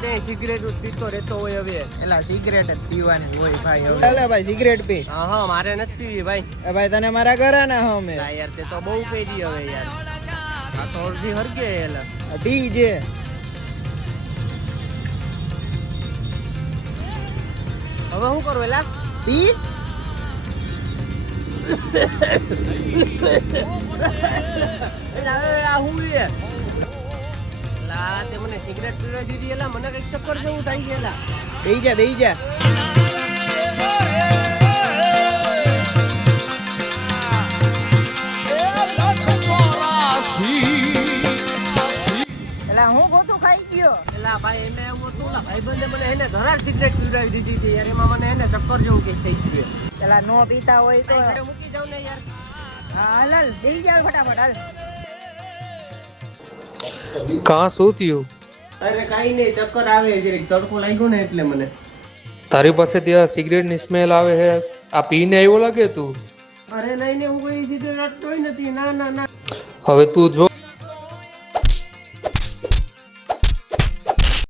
હોય તો સિગરેટ પીતો રહેતો હોય હવે એલા સિગરેટ જ પીવાની હોય ભાઈ હવે ચાલે ભાઈ સિગરેટ પી હા મારે નથી પીવી ભાઈ ભાઈ તને મારા ઘરે ના હો મે યાર તે તો બહુ કહી દી હવે યાર આ તો અડધી હરકે એલા પી જે હવે શું કરું એલા પી તે મને સિગરેટ પીવા દીધી એલા મને કઈક ચક્કર જેવું થઈ ગયેલા બેહી જા એલા હું ગોતું ખાઈ ગયો એલા ભાઈ એને એવું હતું ને ભાઈબંધે મને એને ઘરાર સિગરેટ પીવડાવી દીધી હતી યાર એમાં મને એને ચક્કર જેવું કઈક થઈ ગયું એલા નો પીતા હોય તો ઘરે મૂકી જાવ ને યાર હા હાલ બેહી જા ફટાફટ હાલ કાં શું થયું? અરે કાઈ નહીં ચક્કર આવે જરીક તડકો લાગ્યો ને એટલે મને તારી પાસે ત્યાં સિગરેટની સ્મેલ આવે છે. આ પીને આવ્યો લાગે તું. અરે નહીં ને હું કોઈ સિગરેટ તોય નથી ના ના ના હવે તું જો